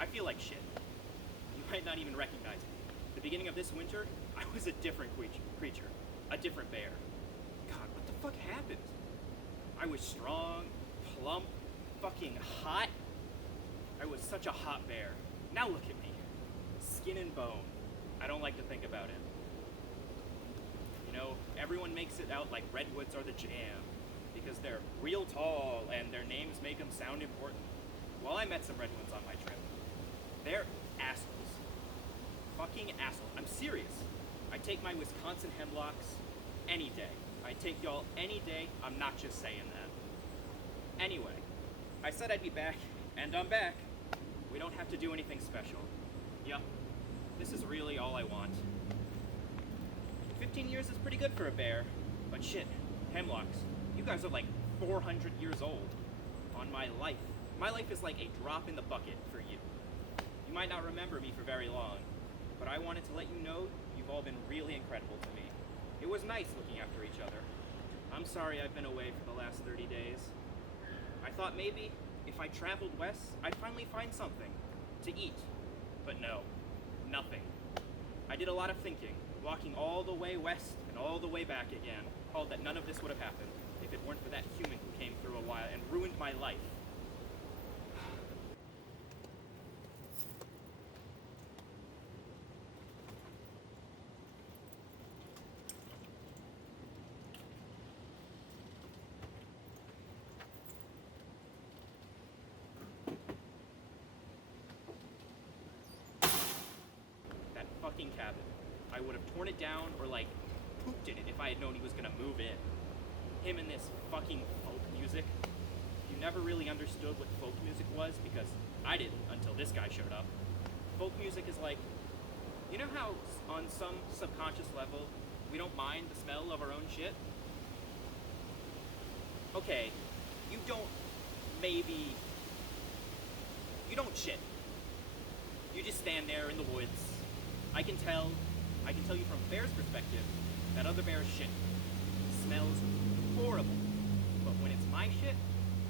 I feel like shit. You might not even recognize me. The beginning of this winter, I was a different creature. A different bear. God, what the fuck happened? I was strong, plump, fucking hot. I was such a hot bear. Now look at me. Skin and bone. I don't like to think about it. You know, everyone makes it out like redwoods are the jam because they're real tall and their names make them sound important. Well, I met some redwoods on my trip. They're assholes. Fucking assholes. I'm serious. I take my Wisconsin hemlocks any day. I take y'all any day. I'm not just saying that. Anyway, I said I'd be back, and I'm back. We don't have to do anything special. Yup, this is really all I want. 15 years is pretty good for a bear, but shit, hemlocks, you guys are like 400 years old. On my life. My life is like a drop in the bucket for you. You might not remember me for very long, but I wanted to let you know you've all been really incredible to me. It was nice looking after each other. I'm sorry I've been away for the last 30 days. I thought maybe if I traveled west, I'd finally find something to eat. But no, nothing. I did a lot of thinking, walking all the way west and all the way back again, called that none of this would have happened if it weren't for that human who came through a while and ruined my life. That fucking cabin. I would have torn it down or like pooped in it if I had known he was gonna move in. Him and this fucking folk music. You never really understood what folk music was because I didn't until this guy showed up. Folk music is like, you know how on some subconscious level we don't mind the smell of our own shit? Okay, you don't shit. You just stand there in the woods. I can tell you from a bear's perspective that other bears' shit smells horrible. But when it's my shit,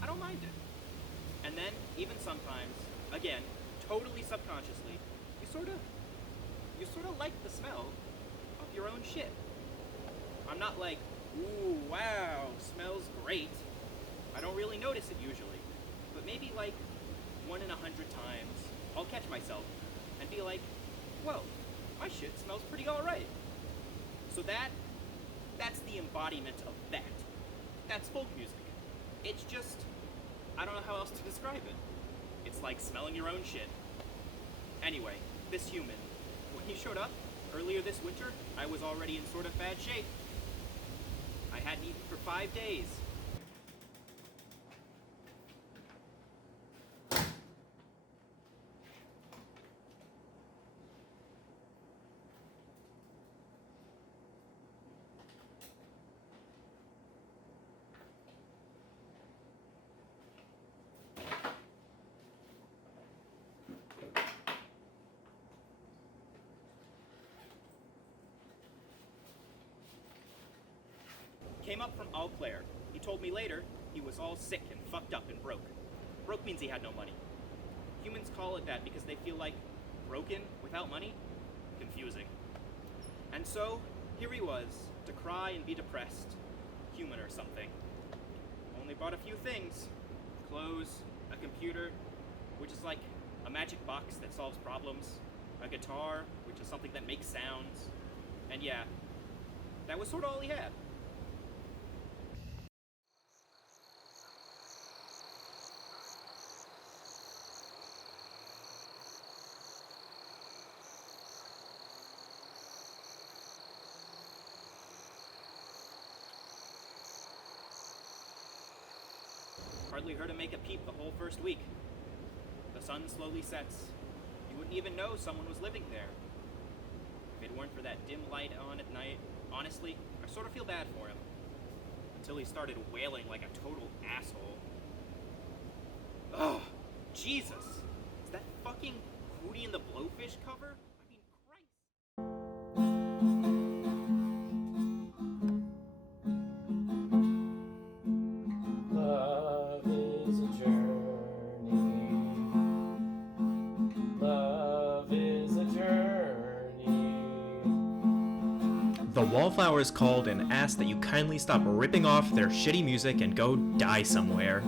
I don't mind it. And then, even sometimes, again, totally subconsciously, you sort of like the smell of your own shit. I'm not like, ooh, wow, smells great. I don't really notice it usually. But maybe like 1 in 100 times, I'll catch myself and be like, whoa, my shit smells pretty alright. So that's the embodiment of that. That's folk music. It's just, I don't know how else to describe it. It's like smelling your own shit. Anyway, this human, when he showed up earlier this winter, I was already in sort of bad shape. I hadn't eaten for 5 days. Came up from Eau Claire. He told me later he was all sick and fucked up and broke. Broke means he had no money. Humans call it that because they feel like broken without money? Confusing. And so, here he was, to cry and be depressed. Human or something. Only brought a few things. Clothes, a computer, which is like a magic box that solves problems, a guitar, which is something that makes sounds, and yeah, that was sort of all he had. Hardly heard him make a peep the whole first week. The sun slowly sets. You wouldn't even know someone was living there. If it weren't for that dim light on at night, honestly, I sort of feel bad for him. Until he started wailing like a total asshole. Ugh, Jesus! Is that fucking Hootie and the Blowfish cover? I mean, Christ! Love is a journey The wallflowers called and asked that you kindly stop ripping off their shitty music and go die somewhere.